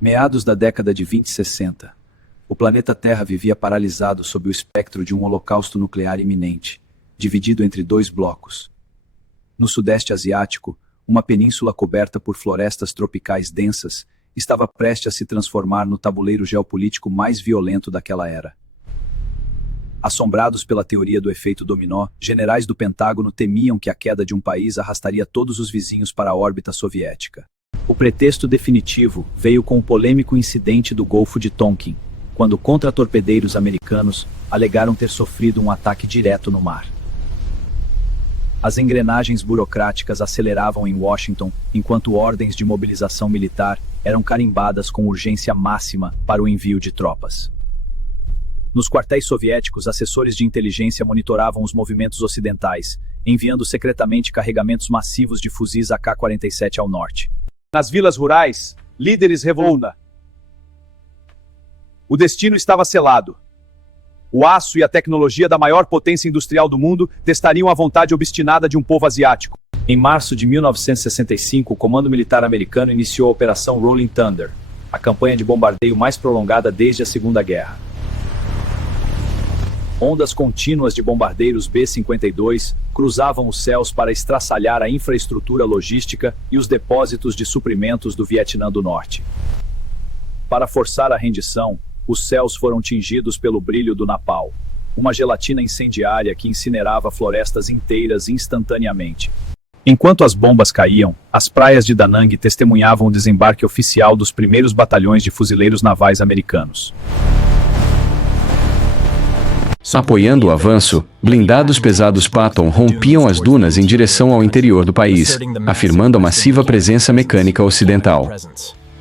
Meados da década de 2060, o planeta Terra vivia paralisado sob o espectro de um holocausto nuclear iminente, dividido entre dois blocos. No Sudeste Asiático, uma península coberta por florestas tropicais densas estava prestes a se transformar no tabuleiro geopolítico mais violento daquela era. Assombrados pela teoria do efeito dominó, generais do Pentágono temiam que a queda de um país arrastaria todos os vizinhos para a órbita soviética. O pretexto definitivo veio com o polêmico incidente do Golfo de Tonkin, quando contra-torpedeiros americanos alegaram ter sofrido um ataque direto no mar. As engrenagens burocráticas aceleravam em Washington, enquanto ordens de mobilização militar eram carimbadas com urgência máxima para o envio de tropas. Nos quartéis soviéticos, assessores de inteligência monitoravam os movimentos ocidentais, enviando secretamente carregamentos massivos de fuzis AK-47 ao norte. Nas vilas rurais, líderes revolucionários. O destino estava selado. O aço e a tecnologia da maior potência industrial do mundo testariam a vontade obstinada de um povo asiático. Em março de 1965, o Comando Militar Americano iniciou a Operação Rolling Thunder, a campanha de bombardeio mais prolongada desde a Segunda Guerra. Ondas contínuas de bombardeiros B-52 cruzavam os céus para estraçalhar a infraestrutura logística e os depósitos de suprimentos do Vietnã do Norte. Para forçar a rendição, os céus foram tingidos pelo brilho do napalm, uma gelatina incendiária que incinerava florestas inteiras instantaneamente. Enquanto as bombas caíam, as praias de Da Nang testemunhavam o desembarque oficial dos primeiros batalhões de fuzileiros navais americanos. Apoiando o avanço, blindados pesados Patton rompiam as dunas em direção ao interior do país, afirmando a massiva presença mecânica ocidental.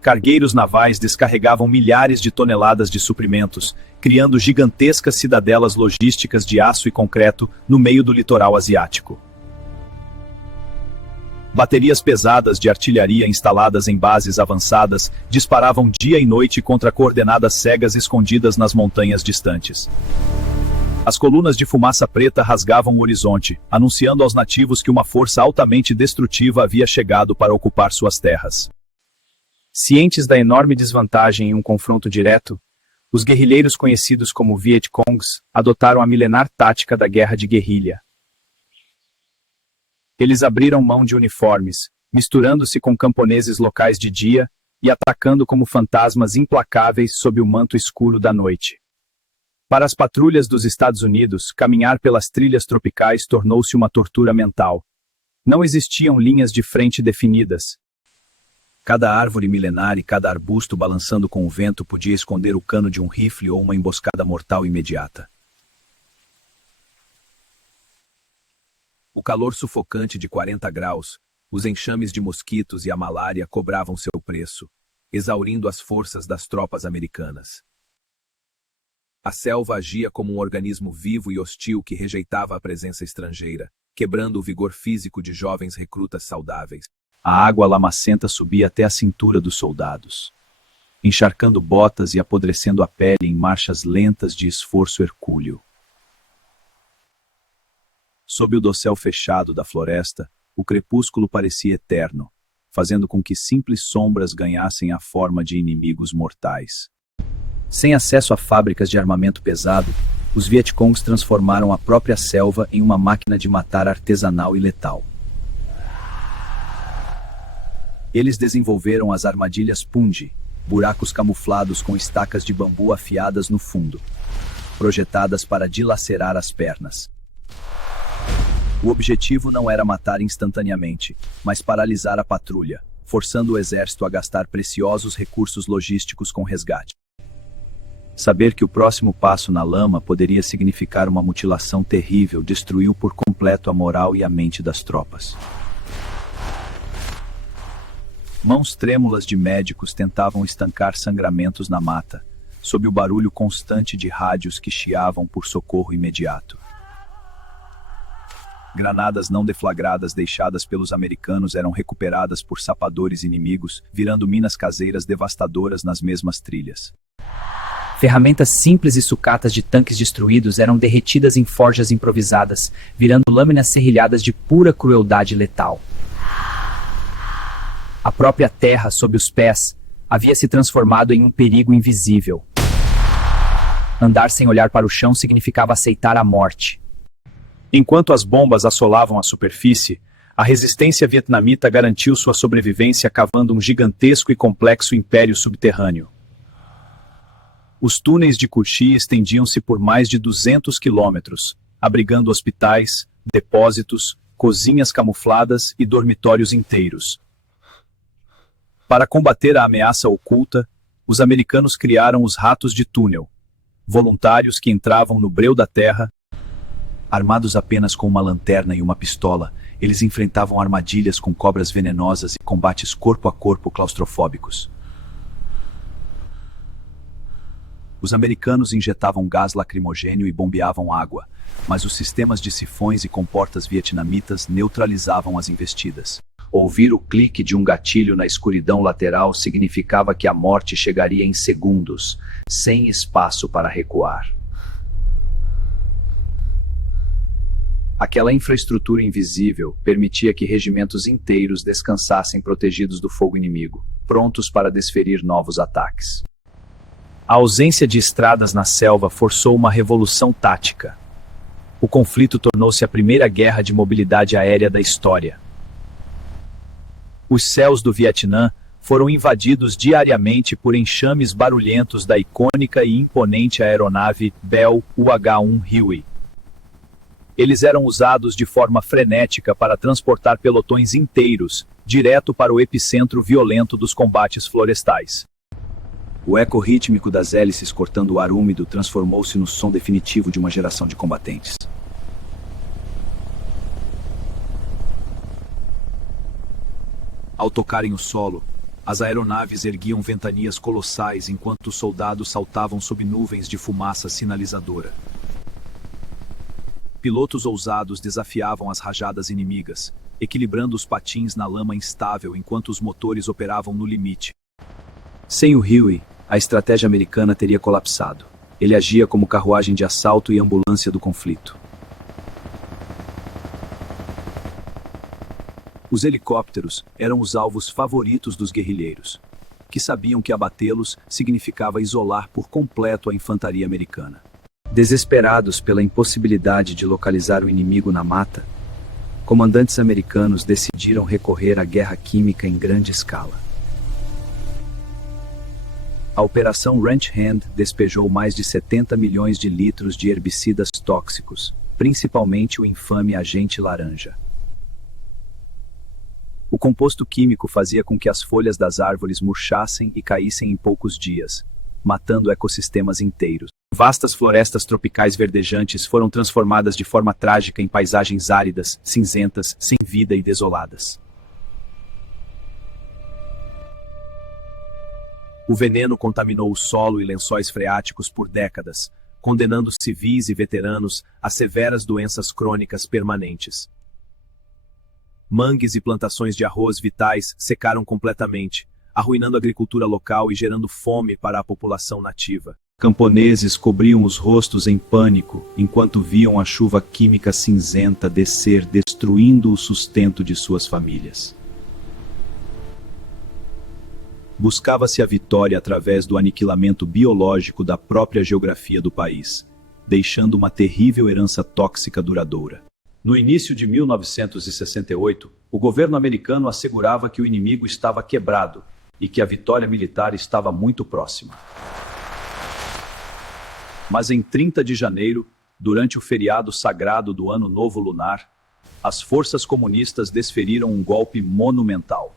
Cargueiros navais descarregavam milhares de toneladas de suprimentos, criando gigantescas cidadelas logísticas de aço e concreto no meio do litoral asiático. Baterias pesadas de artilharia instaladas em bases avançadas disparavam dia e noite contra coordenadas cegas escondidas nas montanhas distantes. As colunas de fumaça preta rasgavam o horizonte, anunciando aos nativos que uma força altamente destrutiva havia chegado para ocupar suas terras. Cientes da enorme desvantagem em um confronto direto, os guerrilheiros conhecidos como Vietcongs adotaram a milenar tática da guerra de guerrilha. Eles abriram mão de uniformes, misturando-se com camponeses locais de dia e atacando como fantasmas implacáveis sob o manto escuro da noite. Para as patrulhas dos Estados Unidos, caminhar pelas trilhas tropicais tornou-se uma tortura mental. Não existiam linhas de frente definidas. Cada árvore milenar e cada arbusto balançando com o vento podia esconder o cano de um rifle ou uma emboscada mortal imediata. O calor sufocante de 40 graus, os enxames de mosquitos e a malária cobravam seu preço, exaurindo as forças das tropas americanas. A selva agia como um organismo vivo e hostil que rejeitava a presença estrangeira, quebrando o vigor físico de jovens recrutas saudáveis. A água lamacenta subia até a cintura dos soldados, encharcando botas e apodrecendo a pele em marchas lentas de esforço hercúleo. Sob o dossel fechado da floresta, o crepúsculo parecia eterno, fazendo com que simples sombras ganhassem a forma de inimigos mortais. Sem acesso a fábricas de armamento pesado, os Vietcongs transformaram a própria selva em uma máquina de matar artesanal e letal. Eles desenvolveram as armadilhas Punji, buracos camuflados com estacas de bambu afiadas no fundo, projetadas para dilacerar as pernas. O objetivo não era matar instantaneamente, mas paralisar a patrulha, forçando o exército a gastar preciosos recursos logísticos com resgate. Saber que o próximo passo na lama poderia significar uma mutilação terrível destruiu por completo a moral e a mente das tropas. Mãos trêmulas de médicos tentavam estancar sangramentos na mata, sob o barulho constante de rádios que chiavam por socorro imediato. Granadas não deflagradas deixadas pelos americanos eram recuperadas por sapadores inimigos, virando minas caseiras devastadoras nas mesmas trilhas. Ferramentas simples e sucatas de tanques destruídos eram derretidas em forjas improvisadas, virando lâminas serrilhadas de pura crueldade letal. A própria terra sob os pés havia se transformado em um perigo invisível. Andar sem olhar para o chão significava aceitar a morte. Enquanto as bombas assolavam a superfície, a resistência vietnamita garantiu sua sobrevivência cavando um gigantesco e complexo império subterrâneo. Os túneis de Cu Chi estendiam-se por mais de 200 quilômetros, abrigando hospitais, depósitos, cozinhas camufladas e dormitórios inteiros. Para combater a ameaça oculta, os americanos criaram os ratos de túnel, voluntários que entravam no breu da terra. Armados apenas com uma lanterna e uma pistola, eles enfrentavam armadilhas com cobras venenosas e combates corpo a corpo claustrofóbicos. Os americanos injetavam gás lacrimogênio e bombeavam água, mas os sistemas de sifões e comportas vietnamitas neutralizavam as investidas. Ouvir o clique de um gatilho na escuridão lateral significava que a morte chegaria em segundos, sem espaço para recuar. Aquela infraestrutura invisível permitia que regimentos inteiros descansassem protegidos do fogo inimigo, prontos para desferir novos ataques. A ausência de estradas na selva forçou uma revolução tática. O conflito tornou-se a primeira guerra de mobilidade aérea da história. Os céus do Vietnã foram invadidos diariamente por enxames barulhentos da icônica e imponente aeronave Bell UH-1 Huey. Eles eram usados de forma frenética para transportar pelotões inteiros, direto para o epicentro violento dos combates florestais. O eco rítmico das hélices cortando o ar úmido transformou-se no som definitivo de uma geração de combatentes. Ao tocarem o solo, as aeronaves erguiam ventanias colossais enquanto os soldados saltavam sob nuvens de fumaça sinalizadora. Pilotos ousados desafiavam as rajadas inimigas, equilibrando os patins na lama instável enquanto os motores operavam no limite. Sem o Huey, a estratégia americana teria colapsado. Ele agia como carruagem de assalto e ambulância do conflito. Os helicópteros eram os alvos favoritos dos guerrilheiros, que sabiam que abatê-los significava isolar por completo a infantaria americana. Desesperados pela impossibilidade de localizar o inimigo na mata, comandantes americanos decidiram recorrer à guerra química em grande escala. A Operação Ranch Hand despejou mais de 70 milhões de litros de herbicidas tóxicos, principalmente o infame agente laranja. O composto químico fazia com que as folhas das árvores murchassem e caíssem em poucos dias, matando ecossistemas inteiros. Vastas florestas tropicais verdejantes foram transformadas de forma trágica em paisagens áridas, cinzentas, sem vida e desoladas. O veneno contaminou o solo e lençóis freáticos por décadas, condenando civis e veteranos a severas doenças crônicas permanentes. Mangues e plantações de arroz vitais secaram completamente, arruinando a agricultura local e gerando fome para a população nativa. Camponeses cobriam os rostos em pânico enquanto viam a chuva química cinzenta descer, destruindo o sustento de suas famílias. Buscava-se a vitória através do aniquilamento biológico da própria geografia do país, deixando uma terrível herança tóxica duradoura. No início de 1968, o governo americano assegurava que o inimigo estava quebrado e que a vitória militar estava muito próxima. Mas em 30 de janeiro, durante o feriado sagrado do Ano Novo Lunar, as forças comunistas desferiram um golpe monumental.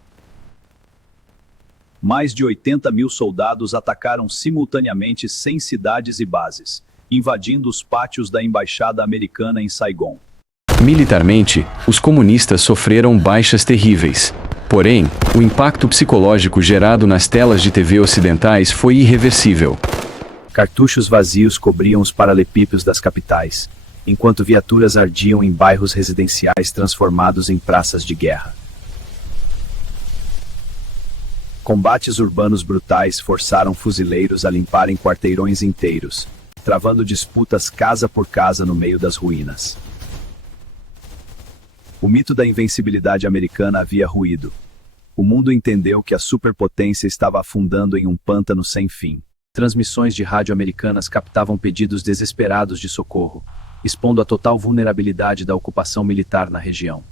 Mais de 80 mil soldados atacaram simultaneamente 100 cidades e bases, invadindo os pátios da embaixada americana em Saigon. Militarmente, os comunistas sofreram baixas terríveis. Porém, o impacto psicológico gerado nas telas de TV ocidentais foi irreversível. Cartuchos vazios cobriam os paralepípedos das capitais, enquanto viaturas ardiam em bairros residenciais transformados em praças de guerra. Combates urbanos brutais forçaram fuzileiros a limparem quarteirões inteiros, travando disputas casa por casa no meio das ruínas. O mito da invencibilidade americana havia ruído. O mundo entendeu que a superpotência estava afundando em um pântano sem fim. Transmissões de rádio americanas captavam pedidos desesperados de socorro, expondo a total vulnerabilidade da ocupação militar na região.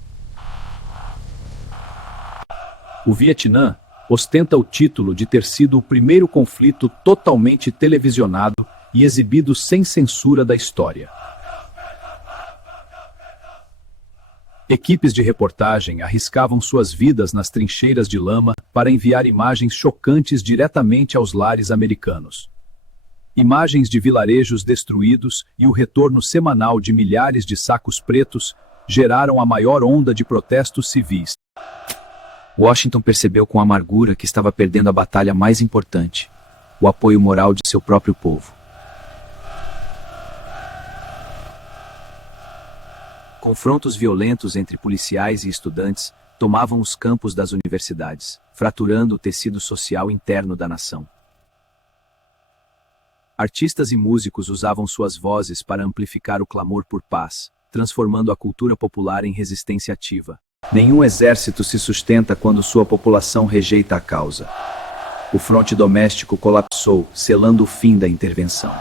O Vietnã ostenta o título de ter sido o primeiro conflito totalmente televisionado e exibido sem censura da história. Equipes de reportagem arriscavam suas vidas nas trincheiras de lama para enviar imagens chocantes diretamente aos lares americanos. Imagens de vilarejos destruídos e o retorno semanal de milhares de sacos pretos geraram a maior onda de protestos civis. Washington percebeu com amargura que estava perdendo a batalha mais importante, o apoio moral de seu próprio povo. Confrontos violentos entre policiais e estudantes tomavam os campos das universidades, fraturando o tecido social interno da nação. Artistas e músicos usavam suas vozes para amplificar o clamor por paz, transformando a cultura popular em resistência ativa. Nenhum exército se sustenta quando sua população rejeita a causa. O fronte doméstico colapsou, selando o fim da intervenção.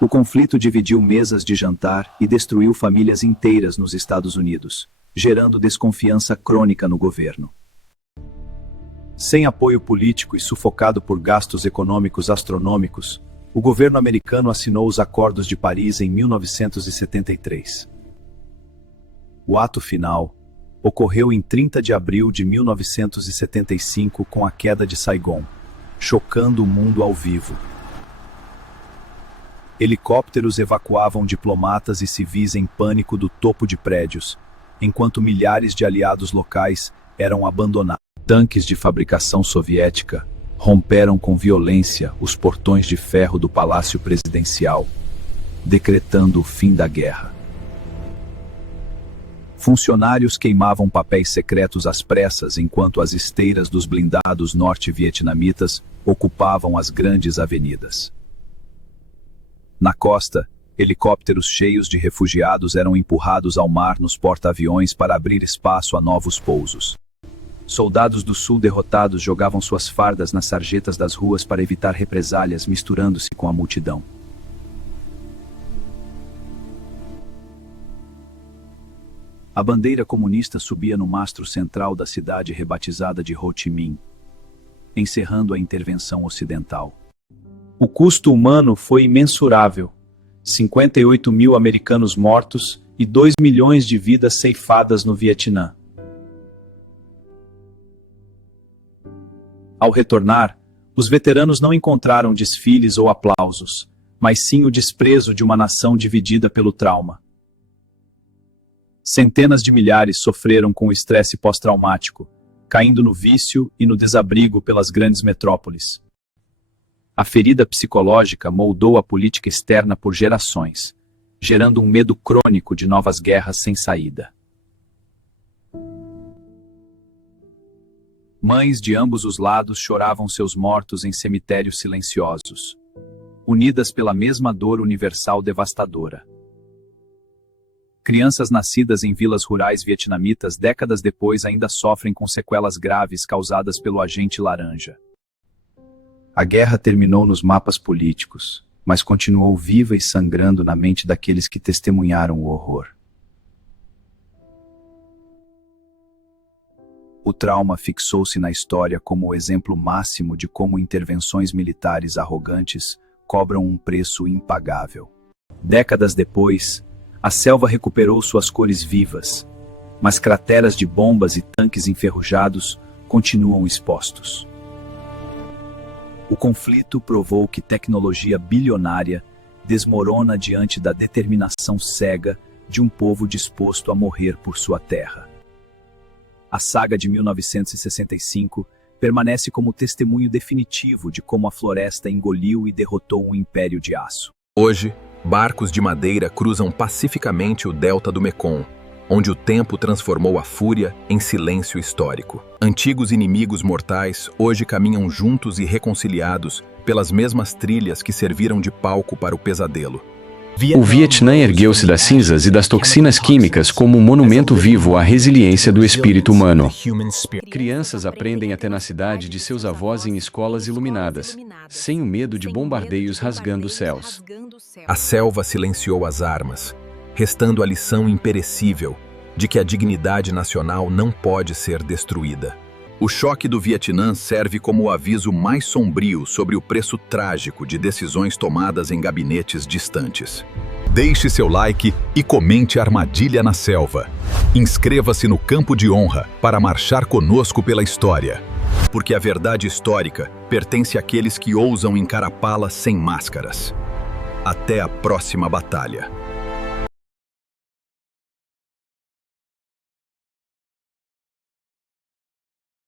O conflito dividiu mesas de jantar e destruiu famílias inteiras nos Estados Unidos, gerando desconfiança crônica no governo. Sem apoio político e sufocado por gastos econômicos astronômicos, o governo americano assinou os Acordos de Paris em 1973. O ato final ocorreu em 30 de abril de 1975 com a queda de Saigon, chocando o mundo ao vivo. Helicópteros evacuavam diplomatas e civis em pânico do topo de prédios, enquanto milhares de aliados locais eram abandonados. Tanques de fabricação soviética romperam com violência os portões de ferro do Palácio Presidencial, decretando o fim da guerra. Funcionários queimavam papéis secretos às pressas enquanto as esteiras dos blindados norte-vietnamitas ocupavam as grandes avenidas. Na costa, helicópteros cheios de refugiados eram empurrados ao mar nos porta-aviões para abrir espaço a novos pousos. Soldados do sul derrotados jogavam suas fardas nas sarjetas das ruas para evitar represálias, misturando-se com a multidão. A bandeira comunista subia no mastro central da cidade rebatizada de Ho Chi Minh, encerrando a intervenção ocidental. O custo humano foi imensurável: 58 mil americanos mortos e 2 milhões de vidas ceifadas no Vietnã. Ao retornar, os veteranos não encontraram desfiles ou aplausos, mas sim o desprezo de uma nação dividida pelo trauma. Centenas de milhares sofreram com o estresse pós-traumático, caindo no vício e no desabrigo pelas grandes metrópoles. A ferida psicológica moldou a política externa por gerações, gerando um medo crônico de novas guerras sem saída. Mães de ambos os lados choravam seus mortos em cemitérios silenciosos, unidas pela mesma dor universal devastadora. Crianças nascidas em vilas rurais vietnamitas décadas depois ainda sofrem com sequelas graves causadas pelo agente laranja. A guerra terminou nos mapas políticos, mas continuou viva e sangrando na mente daqueles que testemunharam o horror. O trauma fixou-se na história como o exemplo máximo de como intervenções militares arrogantes cobram um preço impagável. Décadas depois, a selva recuperou suas cores vivas, mas crateras de bombas e tanques enferrujados continuam expostos. O conflito provou que tecnologia bilionária desmorona diante da determinação cega de um povo disposto a morrer por sua terra. A saga de 1965 permanece como testemunho definitivo de como a floresta engoliu e derrotou um império de aço. Hoje, barcos de madeira cruzam pacificamente o delta do Mekong, onde o tempo transformou a fúria em silêncio histórico. Antigos inimigos mortais hoje caminham juntos e reconciliados pelas mesmas trilhas que serviram de palco para o pesadelo. O Vietnã ergueu-se das cinzas e das toxinas químicas como um monumento vivo à resiliência do espírito humano. Crianças aprendem a tenacidade de seus avós em escolas iluminadas, sem o medo de bombardeios rasgando os céus. A selva silenciou as armas, restando a lição imperecível de que a dignidade nacional não pode ser destruída. O choque do Vietnã serve como o aviso mais sombrio sobre o preço trágico de decisões tomadas em gabinetes distantes. Deixe seu like e comente Armadilha na Selva. Inscreva-se no Campo de Honra para marchar conosco pela história. Porque a verdade histórica pertence àqueles que ousam encarapá-la sem máscaras. Até a próxima batalha.